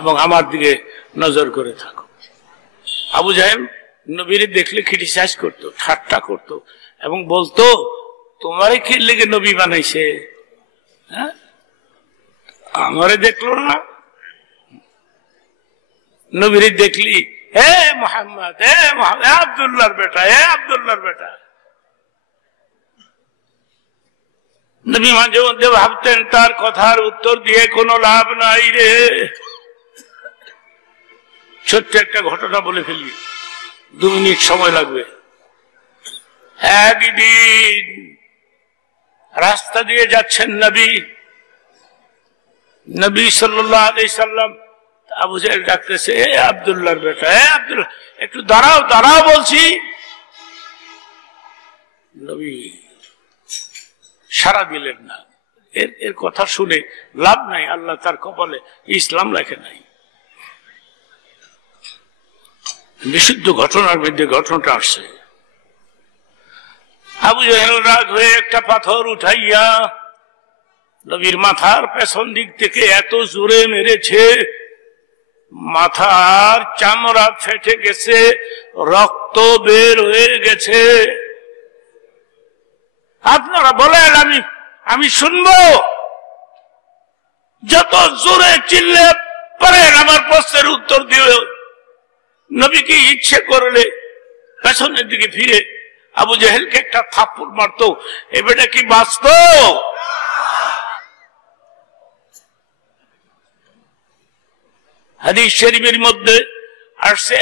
এবং আমার দিকে নজর করে থাকো। আবু জাহেল নবীরে দেখলে ক্রিটিসাইজ করতো, ঠাট্টা করতো এবং বলতো তোমারে কি লেগে নবী বানাইছে, হ্যাঁ আমারে দেখলো না। নবীরে দেখলি হে মোহাম্মদ, হে মোহাম্মদ, আব্দুল্লাহর বেটা, হে আব্দুল্লাহর বেটা। নবী মাঝে মধ্যে ভাবতেন তার কথার উত্তর দিয়ে কোনো লাভ নাই রে। ছোট্ট একটা ঘটনা বলে ফেলি, 2 মিনিট সময় লাগবে। একদিন রাস্তা দিয়ে যাচ্ছেন নবী সাল্লাল্লাহু আলাইহি সাল্লাম। আবু জাহেল ডাকতেছে হে আব্দুল্লাহর বেটা, হে আব্দুল্লাহ, একটু দাঁড়াও দাঁড়াও বলছি। নবী সাড়া দিলেন না। এর কথা শুনে লাভ নাই, আল্লাহ তার কপালে ইসলাম লেখে নাই। বিশুদ্ধ ঘটনার মধ্যে ঘটনাটা আসছে। আবু জাহেল রাগ হয়ে একটা পাথর উঠাইয়া নবীর মাথার পেছন দিক থেকে এত জোরে মেরেছে, মাথার চামড়া ফেটে গেছে, রক্ত বের হয়ে গেছে। আপনারা বলেন আমি শুনবো? যত জোরে চিল্লে পারেন আমার প্রশ্নের উত্তর দিও। নবী কি ইচ্ছে করলে পেছনের দিকে ফিরে আবু জাহেলকে একটা থাপ্পড় মারতো? এবারে কি বাঁচত? হাদিস শরীফের মধ্যে আসছে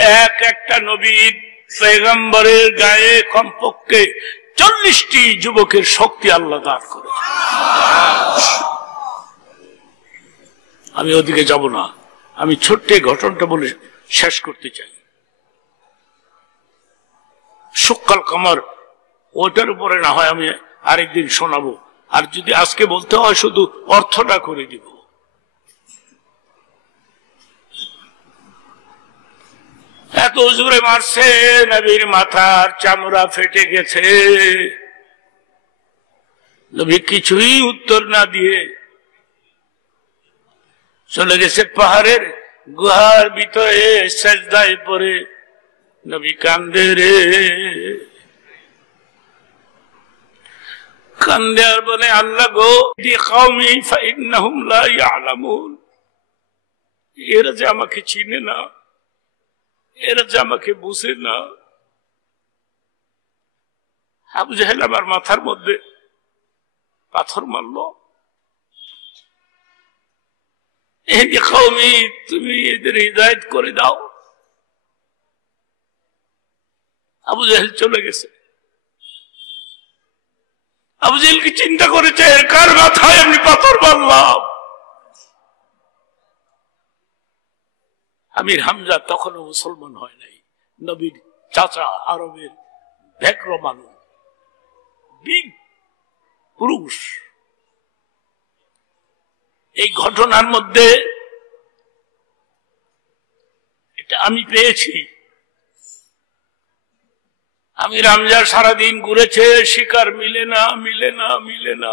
একটা নবীর পয়গম্বরের গায়ে কমপক্ষে 40টি যুবকের শক্তি আল্লাহ দান করে। আমি ওদিকে যাব না, আমি ছোট্ট ঘটনাটা বলে শেষ করতে চাই। শুক্কাল কামার ওটার উপরে না হয় আমি আরেকদিন শোনাবো, আর যদি আজকে বলতে হয় শুধু অর্থটা করে দিব। এত জোরে মারছে, নবীর মাথার চামড়া ফেটে গেছে। নবী কিছুই উত্তর না দিয়ে চলে গেছে পাহাড়ের গুহার ভিতরে, সেজদায় পড়ে নবী কান্দে রে, কান্দে আর বলে আল্লাহ গো দি কওমি ফাইন্নাহুম লা ইয়ালামুন, এরা যে আমাকে চিনে না, এরা যে আমাকে বুঝে না। আবু জাহেল আমার মাথার মধ্যে পাথর মারলো। এই কওমি, তুমি এদের হিদায়াত করে দাও। আবু জাহেল চলে গেছে। আবু জাহেল কি চিন্তা করেছে এর কার মাথায় আমি পাথর মারলাম? আমির হামজা তখনও মুসলমান হয় নাই, নবীর চাচা, আরবের ব্যাঘ্র মানুষ, বীর পুরুষ। এই ঘটনার মধ্যে এটা আমি পেয়েছি। আমির হামজা সারাদিন ঘুরেছে, শিকার মিলে না, মিলে না, মিলে না।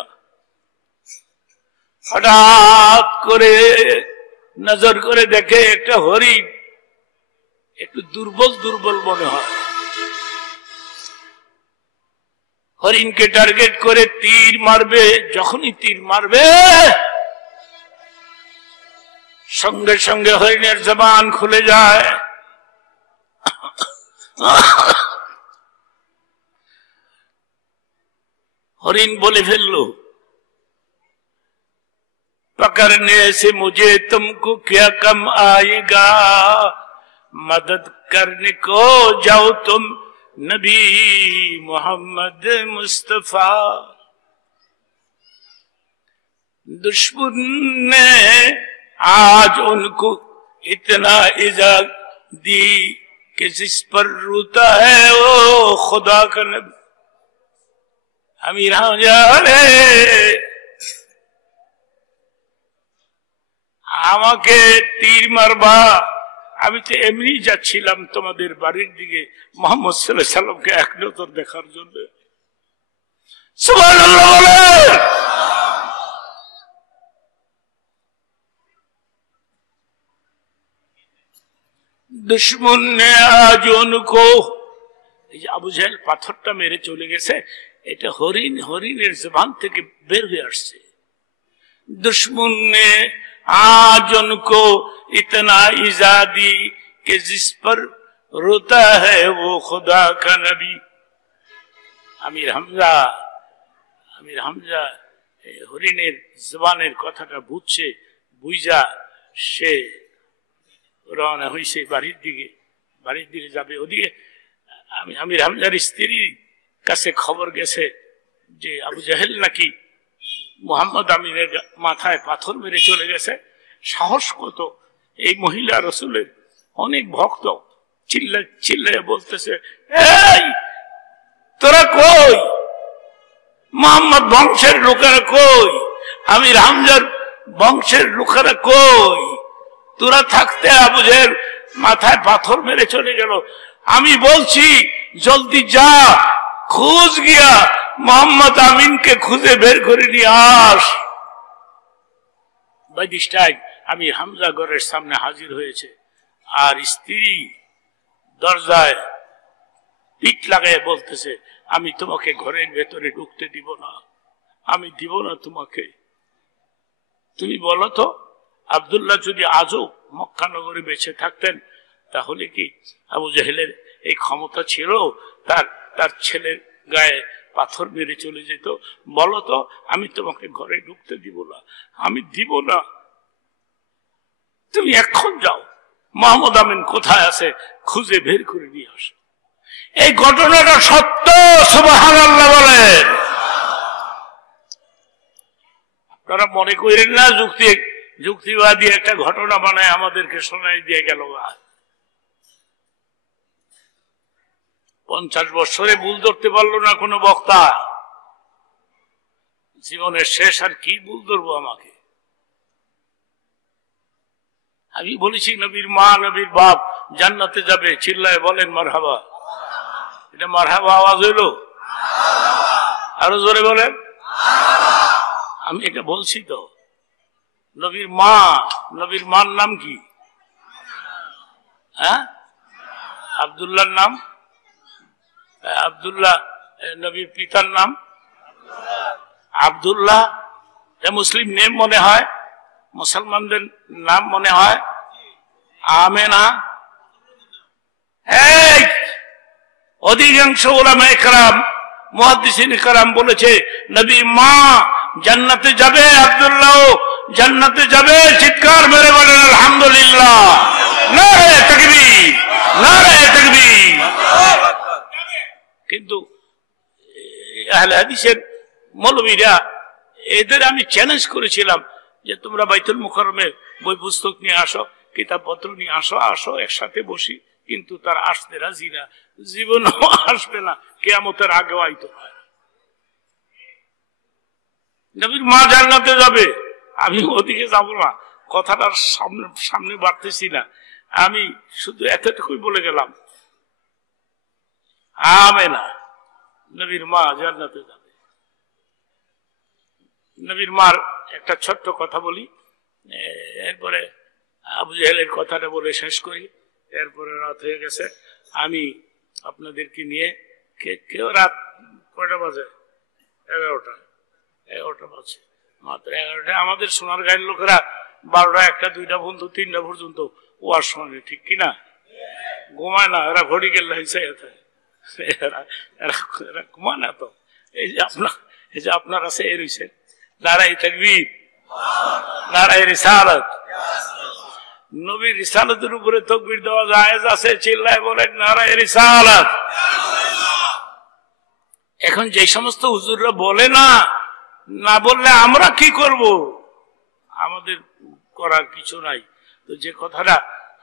হঠাৎ করে নজর করে দেখে একটা হরিণ, একটু দুর্বল দুর্বল মনে হয়। হরিণকে টার্গেট করে তীর মারবে। যখনই তীর মারবে সঙ্গে সঙ্গে হরিণের জবান খুলে যায়। হরিণ বলে ফেললো पकड़ने से मुझे तुमको क्या कम आएगा, मदद करने को जाओ तुम नबी मोहम्मद मुस्तफा। दुश्मन ने आज उनको इतना इजा दी कि जिस पर रोता है वो खुदा का नबी। अमीर हामजा रे, আমাকে তীর মারবা? আমি তো এমনি যাচ্ছিলাম তোমাদের বাড়ির দিকে মুহাম্মদ সাল্লাল্লাহু আলাইহি সাল্লামকে এক নজর দেখার জন্য। সুবহানাল্লাহ বলে। दुश्मन ने आज उनको, আবু জাহেল পাথরটা মেরে চলে গেছে, এটা হরিণের জবান থেকে বের হয়ে আসছে। दुश्मन ने आज उनको इतना इजा दी कि जिस पर रोता है वो खुदा का नबी। আমির হামজা হরিণের জবানের কথাটা বুঝছে, বুঝা সে রওনা হয়েছে বাড়ির দিকে যাবে। ওদিকে আমির হামজার স্ত্রীর কাছে খবর গেছে যে আবু জাহেল নাকি মুহাম্মদ আমিনের মাথায় পাথর মেরে চলে গেছে। সাহস কত এই মহিলা, রসুলের অনেক ভক্ত, চিল্লায় বলতেছে, এই তোরা কই? মুহাম্মদ বংশের লোকেরা কই? আমির হামজার বংশের লোকেরা কই? তোরা থাকতে আবু জাহেল মাথায় পাথর মেরে চলে গেল। আমি বলছি জলদি যা, খোঁজ গিয়া মোহাম্মদ আমিনকে খুঁজে বের করে নিয়ে আস। বাই দিস টাইম আমির হামজা ঘরের সামনে হাজির হয়েছে, আর স্ত্রী দরজায় পিঠ লাগায় বলতেছে, আমি তোমাকে ঘরের ভেতরে ঢুকতে দিব না, আমি দিব না তোমাকে। তুমি বলো তো, আব্দুল্লাহ যদি আজও মক্কা নগরে বেঁচে থাকতেন তাহলে কি আবু জাহেলের এই ক্ষমতা ছিল তার ছেলের গায়ে পাথর মেরে চলে যেত? বলো তো, আমি তোমাকে ঘরে ঢুকতে দিব না, আমি দিব না। তুমি এখন যাও, মোহাম্মদ আমিন কোথায় আছে খুঁজে বের করে নিয়ে আসো। এই ঘটনাটা সত্য, সুবহানাল্লাহ বলেন। আপনারা মনে করেন না যুক্তিবাদী একটা ঘটনা বানায় আমাদেরকে শোনাই দিয়ে গেল। 50 বছরে ভুল ধরতে পারলো না কোনো বক্তা, জীবনের শেষ আর কি ভুল ধরবো আমাকে? আমি বলেছি নবীর মা নবীর বাপ জান্নাতে যাবে, চিল্লায় বলেন মারহাবা। এটা মারহাবা আওয়াজ হইল? আরো জোরে বলেন। আমি এটা বলছি তো। নবীর মার নাম কি? হ্যাঁ, আব্দুল্লাহর নাম। আব্দুল্লাহ নবীর পিতার নাম আব্দুল্লাহ। মুসলিম নেম মনে হয়, মুসলমানদের নাম মনে হয় আমেনা। অধিকাংশ উলামায়ে কেরাম, মুহাদ্দিসিনে কেরাম বলেছে নবীর মা জান্নাতে যাবে, আব্দুল্লাহ জান্নাতে যাবে। চিৎকার মেরে বলেন আলহামদুলিল্লাহ, নারে তাকবীর, নারে তাকবীর। কিন্তু আহলে হাদিসের মৌলবীরা, এদের আমি চ্যালেঞ্জ করেছিলাম যে তোমরা বাইতুল মুকাররমে বই পুস্তক নিয়ে আসো, কিতাবপত্র নিয়ে আসো একসাথে বসি। কিন্তু তারা আসতে রাজি না, জীবনও আসবে না, কিয়ামতের আগেও আইতো না। নবীর মা জান্নাতে যাবে, আমি ওদিকে যাব না, কথাটার সামনে বাড়তেছি না, আমি শুধু এতটুকুই বলে গেলাম, আমেনা নবীর মা জান্নাতে যাবে। নবীর মার একটা ছোট্ট কথা বলি, এরপরে আবু জাহেলের কথাটা বলে শেষ করি। এরপরে রাত হয়ে গেছে, আমি আপনাদেরকে নিয়ে কেউ রাত কয়টা বাজে? 11টা বাজে, মাত্র 11টা। আমাদের সোনার গায়ের লোকেরা 12টা 1টা 2টা পর্যন্ত 3টা পর্যন্ত ওয়াজ শোনে, ঠিক কিনা? ঘুমায় না এরা, ঘড়ি গেল এরা ঘুমায় না তো। এই যে আপনার আছে এ রয়েছে, নারায়ে তাকবীর, নারায়ে রিসালাত। নবীর রিসালাতের উপরে তাকবীর দেওয়া জায়েজ আছে, চিল্লায় বলেন নারায়ে রিসালাত। এখন যে সমস্ত হুজুররা বলে না বললে আমরা কি করব? আমাদের করার কিছু নাই। তো যে কথাটা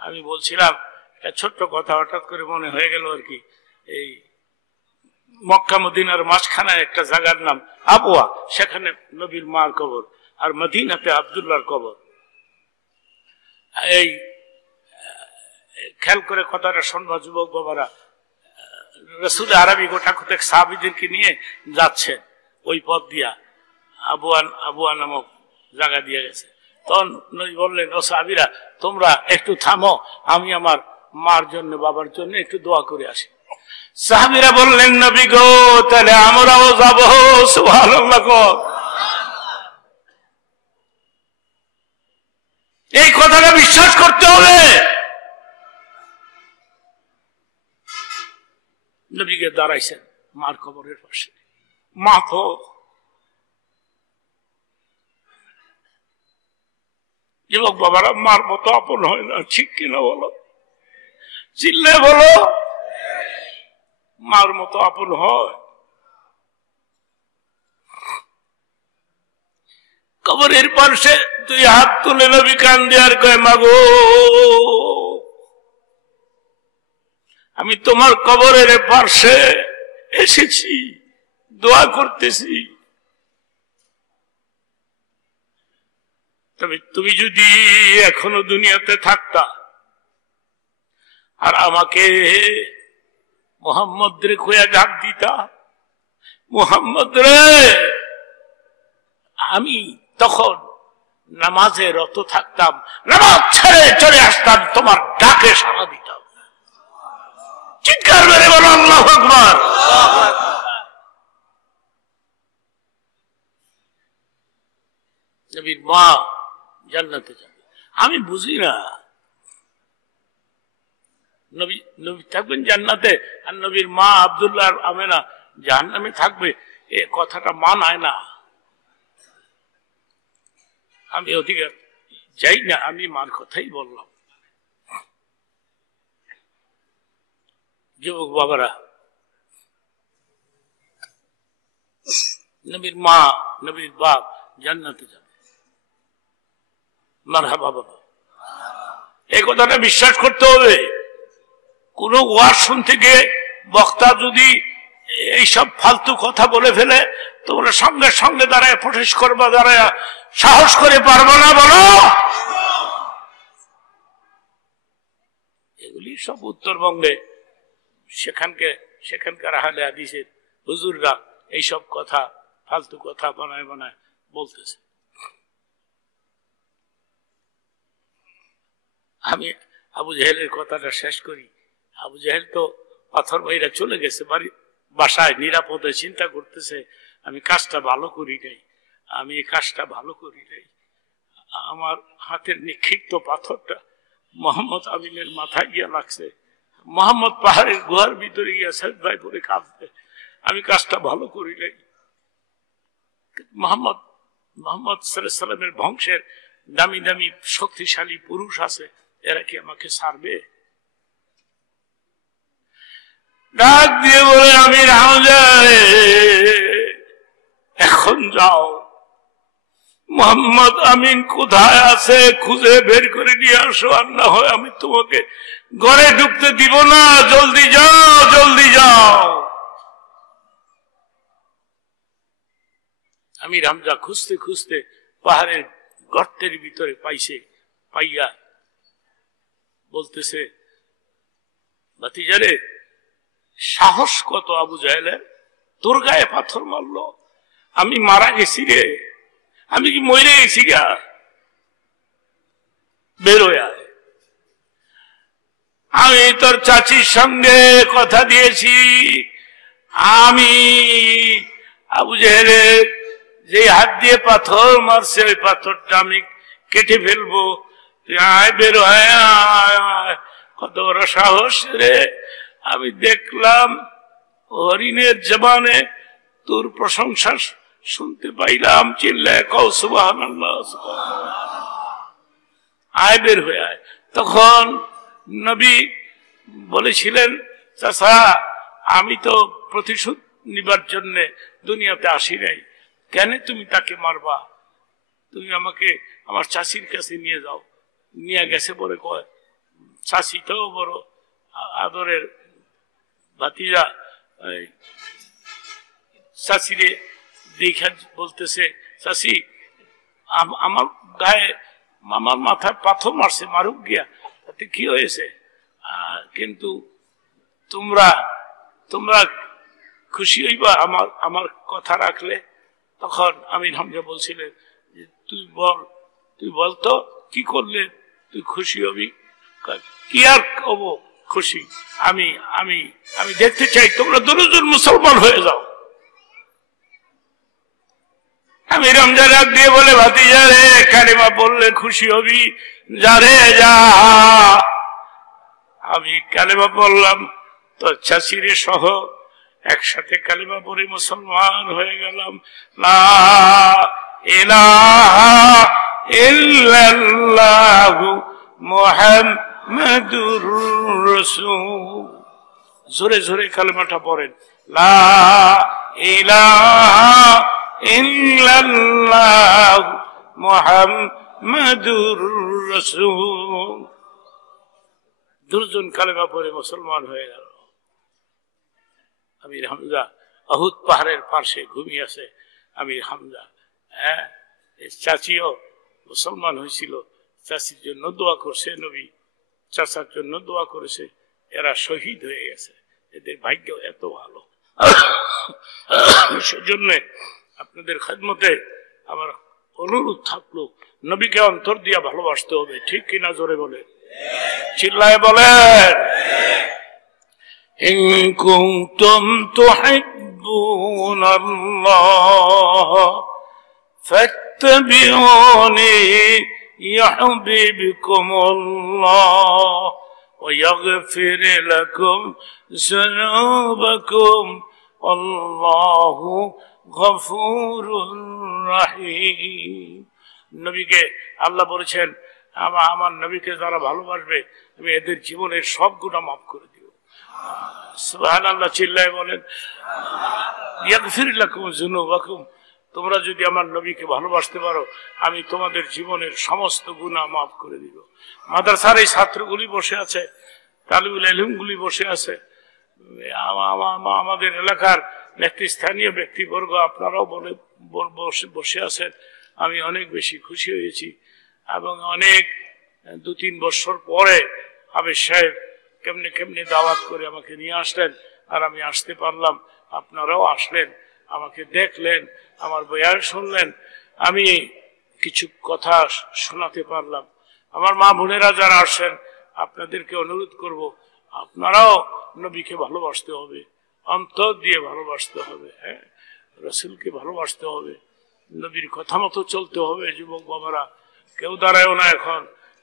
আমি বলছিলাম, একটা ছোট্ট কথা হঠাৎ করে মনে হয়ে গেল আর কি। এই মক্কা মদিনার মাঝখানে একটা জায়গার নাম আবওয়া, সেখানে নবীর মার কবর, আর মদিনাতে আব্দুল্লাহর কবর। এই খেয়াল করে কথাটা শুনবা যুবক বাবারা। রাসূল আরবি গোটা কতক সাহাবীদেরকে নিয়ে যাচ্ছেন ওই পথ দিয়া, আবুয়া নামক জায়গা দিয়ে গেছে। তখন নবী বললেন, ও সাহাবীরা তোমরা একটু থামো, আমি আমার মার জন্য বাবার জন্য একটু দোয়া করে আসি। সাহাবীরা বললেন, নবী গো তাহলে আমরাও যাবো। সুবহানাল্লাহ। এই কথাটা বিশ্বাস করতে হবে। নবীকে দাঁড়াইছেন মার কবরের পাশে। মা তো যুবক বাবারা মার মতো আপন হয় না, ঠিক কিনা বলো? চিল্লে বলো, মার মতো আপন হয়? কবরের পাশে তুই হাত তুলে নবী কান্দে আর কয়, মাগো আমি তোমার কবরের পাশে এসেছি, দোয়া করতেছি। তবে তুমি যদি এখনো দুনিয়াতে থাকতা আর আমাকে মোহাম্মদ রে কইয়া ডাক দিতা, মোহাম্মদ রে, আমি তখন নামাজে রত থাকতাম, নামাজ ছেড়ে চলে আসতাম, তোমার ডাকে সাড়া দিতাম। চিৎকার করে বলো আল্লাহু আকবার। নবীর মা জান্নাতে যাবে। আমি বুঝি না, নবী থাকবেন জান্নাতে আর নবীর মা আব্দুল্লাহ আর আমেনা জাহান্নামে থাকবে, এ কথাটা মানায় না। আমি ওদিকে যাই না, আমি মার কথাই বললাম। যুবক বাবারা, নবীর মা নবীর বাপ জান্নাতে যাবে। মারহাবা বাবা, এই কথাটা বিশ্বাস করতে হবে। কোন ওয়াজ শুনতে গিয়ে বক্তা যদি এইসব ফালতু কথা বলে ফেলে, তোমরা সঙ্গে সঙ্গে দাঁড়ায় প্রটেশ করবা, দাঁড়ায় সাহস করে পারবো না বলো? এগুলি সব উত্তরবঙ্গে সেখানকার আহলে হাদিসের হুজুররা এইসব কথা ফালতু কথা বানায় বানায় বলতেছে। আমি আবু জাহেলের কথাটা শেষ করি। আবু জাহেল তো পাথর বাইরা চলে গেছে বাসায়, নিরাপদে চিন্তা করতেছে, আমি কাজটা ভালো করি নাই, আমি এই কাজটা ভালো করি নাই। আমার হাতের নিক্ষিপ্ত পাথরটা মোহাম্মদ আমিনের মাথায় গিয়া লাগছে। মোহাম্মদ পাহাড়ের গুহার ভিতরে গিয়া সাজদায় পড়ে কাঁদছে, আমি কাজটা ভালো করি নাই। মোহাম্মদ সাল্লাল্লাহু আলাইহি সাল্লামের বংশের দামি দামি শক্তিশালী পুরুষ আছে, এরা কি আমাকে ছাড়বে? ডাক দিয়ে বলে, আমি এখন যাও, মোহাম্মদ আমিন কোথায় আছে খুঁজে বের করে নিয়ে আসো, আর না হয় আমি তোমাকে ঘরে ঢুকতে দিব না, জলদি যাও, জলদি যাও। আমি হামজা খুঁজতে খুঁজতে পাহাড়ের গর্তের ভিতরে পাইয়া বলতেছে, ভাতিজারে, সাহস কত আবু জাহেলের, তোর গায়ে পাথর মারলো, আমি মারা গেছি রে, আমি কি মরে গেছি গা, বেরোয়। আমি তোর চাচির সঙ্গে কথা দিয়েছি, আমি আবু জাহেলের যে হাত দিয়ে পাথর মারছে ওই পাথরটা আমি কেটে ফেলবো, আয় বের হয়, কত বড় সাহস রে। আমি দেখলাম হরিণের জবানে তোর প্রশংসা শুনতে পাইলাম, চিল্লায় কও সুবহানাল্লাহ, আয় বের হয়ে আয়। তখন নবী বলেছিলেন, চাচা আমি তো প্রতিশোধ নিবার জন্য দুনিয়াতে আসি নাই, কেন তুমি তাকে মারবা, তুমি আমাকে আমার চাষির কাছে নিয়ে যাও। নিয়ে গেছে বলে কয়, চাষি তো বড় আদরের ভাতিজা, চাষিরে দেখা বলতেছে, চাষি আমার গায়ে আমার মাথায় পাথর মারছে, মারুক গিয়া, তাতে কি হয়েছে, কিন্তু তোমরা খুশি হইবা আমার কথা রাখলে। তখন আমির হামজা বলছিলেন যে তুই বল তো কি করলে তুই খুশি হবি। কি আর কব, খুশি আমি আমি আমি দেখতে চাই তোমরা দুজন মুসলমান হয়ে যাও। আমি রমজান রাত দিয়ে বলে ভাতিজা রে কালিমা বললে খুশি হবি, যা রে যা। আমি কালিমা বললাম তো চাচিরে সহ একসাথে কালিমা পড়ে মুসলমান হয়ে গেলাম। লা ইলাহা ইল্লাল্লাহু মুহাম্মাদুর রাসূল। জোরে জোরে কালিমাটা পড়েন, লা ইলাহা ইল্লাল্লাহু মুহাম্মাদুর রাসূল। দুজন কালিমা পড়ে মুসলমান হয়ে গেল। আমির হামজা অহুদ পাহাড়ের পাশে ঘুমিয়ে আছে। আমির হামজা চাচিও মুসলমান হয়েছিল, চাচির জন্য দোয়া করছে নবী, চাচার জন্য দোয়া করেছে। এরা শহীদ হয়ে গেছে, এদের ভাগ্য এত ভালো। সেজন্য আপনাদের খেদমতে আমার অনুরোধ থাকলো, নবীকে অন্তর দিয়া ভালোবাসতে হবে। ঠিক কিনা জোরে বলে, চিল্লায় বলেন। ইন কুনতুম তুহিব্বুনাল্লাহ ফাত্তাবিউনি ইউহিব্বুকুমুল্লাহ ওয়া ইয়াগফির লাকুম যুনুবাকুম আল্লাহু গফুরুর রহিম। নবীকে আল্লাহ বলেছেন, আমার নবীকে যারা ভালোবাসবে আমি এদের জীবনের সব গুনাহ মাফ করে দিব। সুবহানাল্লাহ, চিল্লায় বলেন। ইয়াগফির লাকুম যুনুবাকুম, তোমরা যদি আমার নবীকে ভালোবাসতে পারো আমি তোমাদের জীবনের সমস্ত গুনাহ মাফ করে দিব। মাদ্রাসার এই ছাত্রগুলি বসে আছে, তালিবুল ইলমগুলি বসে আছে, আমাদের এলাকার নেতৃস্থানীয় ব্যক্তিবর্গ আপনারাও বসে আছেন। আমি অনেক বেশি খুশি হয়েছি এবং অনেক 2-3 বছর পরে আবেদ সাহেব কেমনে কেমনে দাওয়াত করে আমাকে নিয়ে আসলেন, আর আমি আসতে পারলাম। আপনারাও আসলেন, আমাকে দেখলেন, আমার বয়ান শুনলেন, আমি কিছু কথা শোনাতে পারলাম। আমার মা বোনেরা যারা আসেন আপনাদেরকে অনুরোধ করব, আপনারাও নবীকে ভালোবাসতে হবে, অন্তর দিয়ে ভালোবাসতে হবে। হ্যাঁ, রাসূলকে ভালোবাসতে হবে, নবীর কথা মতো চলতে হবে। যুবক বাবারা কেউ দাঁড়ায়ও না,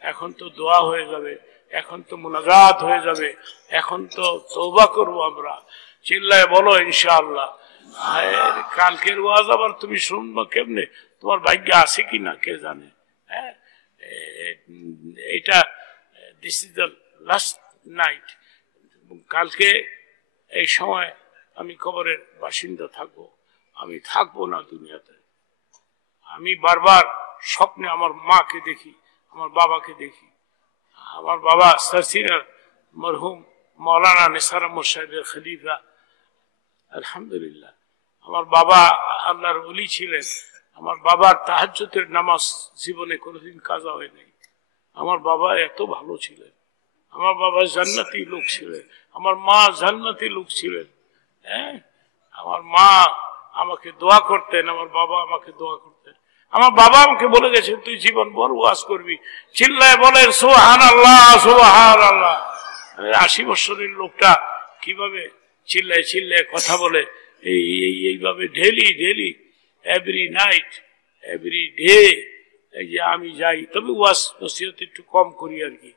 এখন তো দোয়া হয়ে যাবে, এখন তো মুনাজাত হয়ে যাবে, এখন তো তওবা করব আমরা। চিল্লায় বলো ইনশাআল্লাহ। কালকের ওয়াজ আবার তুমি শুনবো কেমনে, তোমার ভাগ্য আছে কিনা কে জানে। হ্যাঁ, এটা this is the last night. কালকে এই সময় আমি কবরের বাসিন্দা থাকবো, আমি থাকবো না দুনিয়াতে। আমি বারবার স্বপ্নে আমার মাকে দেখি, আমার বাবাকে দেখি। আমার বাবা সাসিরার মরহুম মৌলানা নিসার আহমদ সাহেবের খলিফা, আলহামদুলিল্লাহ। আমার বাবা আল্লাহর ওলি ছিলেন। আমার বাবার তাহাজ্জুদের নামাজ জীবনে কোনোদিন কাজা হয় নাই। আমার বাবা এত ভালো ছিলেন, আমার বাবা জান্নাতি লোক ছিলেন, আমার মা জান্নাতি লোক ছিলেন। হ্যাঁ, আমার মা আমাকে দোয়া করতেন, আমার বাবা আমাকে দোয়া করতেন। আমার বাবা আমাকে বলে গেছেন তুই জীবন ভর ওয়াজ করবি। চিল্লায় বলেন সুবহানাল্লাহ, সুবহানাল্লাহ। 80 বছরের লোকটা কিভাবে চিল্লায় চিল্লায় কথা বলে, এইভাবে daily every night every day. এই যে আমি যাই, তবে ওয়াজ নসিহত একটু কম করি আর কি।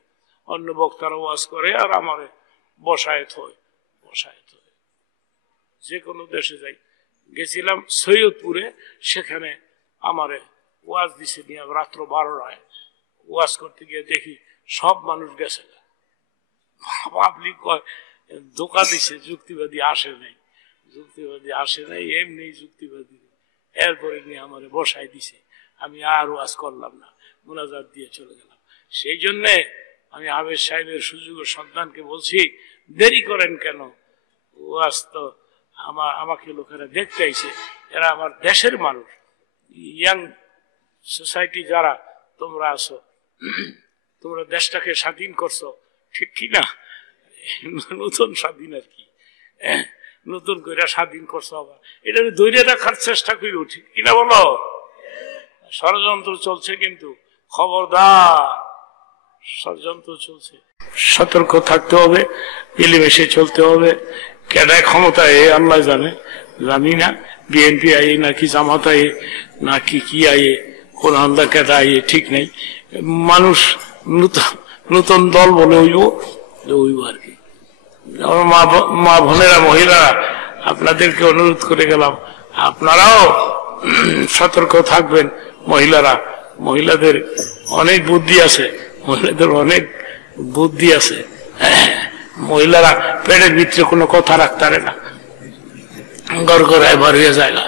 অন্য বক্তারা ওয়াজ করে আর আমার বসায়ত হয়। যে কোনো দেশে যাই, গেছিলাম সৈয়দপুরে, সেখানে আমারে ওয়াজ দিছে নিয়ে রাত্র 12টায় ওয়াজ করতে গিয়ে দেখি সব মানুষ গেছে। পাবলিক ধোকা দিছে, যুক্তিবাদী আসে নাই, এমনি যুক্তিবাদী। এরপরে নিয়ে আমারে বসাই দিছে, আমি আর ওয়াজ করলাম না, মুনাজাত দিয়ে চলে গেলাম। সেই জন্যে আমি আবেদ সাহেবের সুযোগ সন্তানকে বলছি, দেরি করেন কেন? ওয়াজ তো আমাকে লোকেরা দেখতে আইছে, এরা আমার দেশের মানুষ। ইয়াং সোসাইটি যারা তোমরা আছো, তোমরা দেশটাকে স্বাধীন করছো, ঠিক কিনা? নতুন স্বাধীন আর কি, নতুন করে স্বাধীন করছো। আবার এটা ধরে রাখার চেষ্টা করি, ঠিক কিনা বলো? ষড়যন্ত্র চলছে, কিন্তু খবরদার, ষড়যন্ত্র চলছে। সতর্ক থাকতে হবে, মিলেমিশে চলতে হবে। কেডায় ক্ষমতায় আল্লাহ জানে, জানি না। বিএনপি আইয়ে নাকি জামাত আইয়ে নাকি কি আইয়ে, কোন আন্দা কেডা আইয়ে ঠিক নেই। মানুষ নতুন দল বলে হইব আর কি। মা বোনেরা, মহিলারা, আপনাদেরকে অনুরোধ করে গেলাম, আপনারাও সতর্ক থাকবেন। মহিলাদের অনেক বুদ্ধি আছে, মহিলাদের অনেক বুদ্ধি আছে। মহিলারা পেটের ভিতরে কোনো কথা রাখতে পারে না, গড়গড়ায় ভর হয়ে যায় না।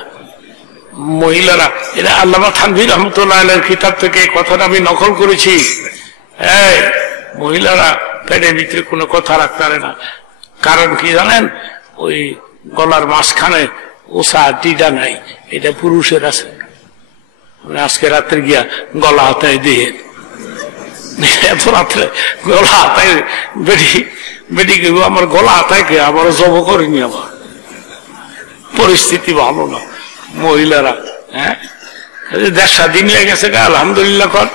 মহিলারা, এরা আল্লামা থানভী রহমতুল্লাহ আলাইহির কিতাব থেকে এই কথাটা আমি নকল করেছি। মহিলারা পেটের ভিতরে কোনো কথা রাখতে পারে না। কারণ কি জানেন? ওই গলার মাঝখানে ওষা টিডা নাই, এটা পুরুষের আছে। আজকে রাত্রে গিয়া গলা হাতায় দিয়ে এত রাত্রে গলা হাতায় বেটি আমার গলা হাতায় কে আবার জব করিনি। আবার পরিস্থিতি ভালো না। মহিলারা দেশ স্বাধীন হয়ে গেছে, আলহামদুলিল্লাহ কর।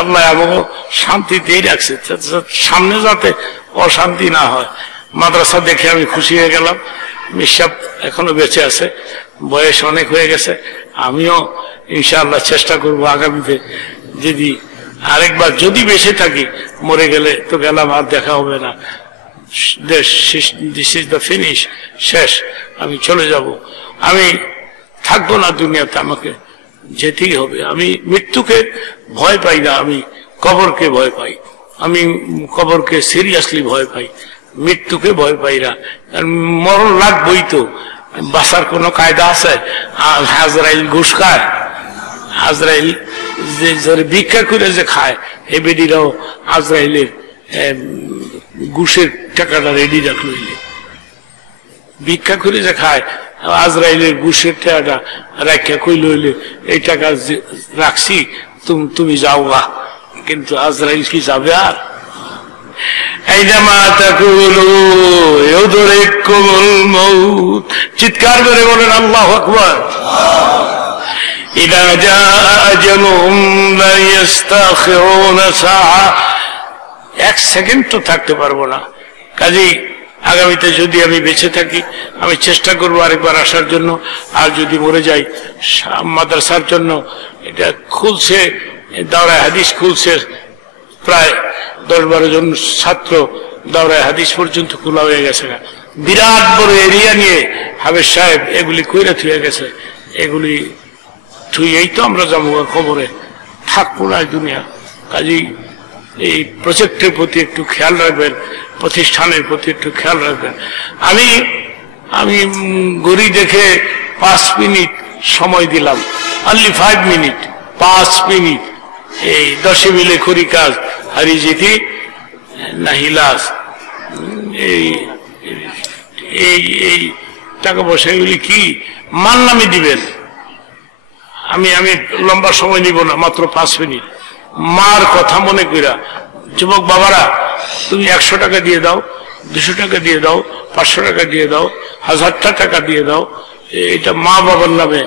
আল্লাহ আমাকে শান্তিতেই রাখছে, সামনে যাতে অশান্তি না হয়। মাদ্রাসা দেখে আমি খুশি হয়ে গেলাম। মিশাব এখনো বেঁচে আছে, বয়স অনেক হয়ে গেছে। আমিও ইনশাআল্লাহ চেষ্টা করব আগামীতে, যদি আরেকবার যদি বেঁচে থাকি, মরে গেলে তো গেলাম, আর দেখা হবে না। দিস ইজ দ্য ফিনিশ, শেষ। আমি চলে যাব, আমি থাকবো না দুনিয়াতে, আমাকে যেতেই হবে। আমি মৃত্যুকে ভয় পাই না, আমি কবরকে ভয় পাই। আমি কবরকে সিরিয়াসলি ভয় পাই, মৃত্যুকে ভয় পাই না। মরণ লাগবই তো, বাঁচার কোনো কায়দা আছে? আজরাইল ঘুষ খায়, আজরাইল যে ভিক্ষা করে যে খায়, এই বেডিরাও আজরাইলের ঘুষের টাকাটা রেডি রাখলো। ভিক্ষা করে যে খায়, আজরাইলের ঘুষের টাকাটা রাখা কইল হইলে এই টাকা রাখছি, তুমি যাও গা। কিন্তু আজরাইল কি যাবে? আর চিৎকার করে বলেন আল্লাহু আকবার। ইদা জাআ আজালুহুম লা ইস্তাখিরুনা সাআ, এক সেকেন্ড তো থাকতে পারবো না। কাজেই আগামীতে যদি আমি বেঁচে থাকি, আমি চেষ্টা করবো আরেকবার আসার জন্য। আর যদি মরে যাই, মাদ্রাসার জন্য এটা খুলছে, দাওরায়ে হাদিস খুলছে, প্রায় 10-12 জন ছাত্র দাওরায়ে হাদিস পর্যন্ত খোলা হয়ে গেছে। বিরাট বড় এরিয়া নিয়ে হাফেজ সাহেব এগুলি কইরা থুয়ে গেছে। এগুলি থুয়েই তো আমরা যাবো খবরে, থাকবো না দুনিয়া। কাজেই এই প্রজেক্টের প্রতি একটু খেয়াল রাখবেন, প্রতিষ্ঠানের প্রতি একটু খেয়াল রাখবেন। আমি ঘড়ি দেখে 5 মিনিট সময় দিলাম, অনলি 5 মিনিট, 5 মিনিট। এই 10 মিলে করি কাজ, হারি যেতি নাহিলাস। এই টাকা পয়সা এগুলি কি মান নামে দিবেন? আমি লম্বা সময় নিব না, মাত্র 5 মিনিট। মার কথা মনে কইরা, যুবক বাবারা, তুমি 100 টাকা দিয়ে দাও, 200 টাকা দিয়ে দাও, 500 টাকা দিয়ে দাও, 1000টা টাকা দিয়ে দাও। এটা মা বাবার নামে।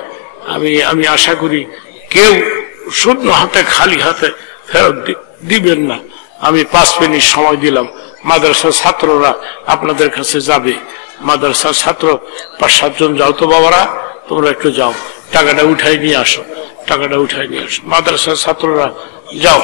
আমি আশা করি কেউ শূন্য হাতে, খালি হাতে ফেরত দিবেন না। আমি 5 মিনিট সময় দিলাম। মাদ্রাসার ছাত্ররা আপনাদের কাছে যাবে, মাদ্রাসার ছাত্র 5-7 জন যাও তো বাবারা, তোমরা একটু যাও, টাকাটা উঠাই নিয়ে আসো, টাকাটা উঠাই নিয়ে আসো। মাদ্রাসার ছাত্ররা যাও।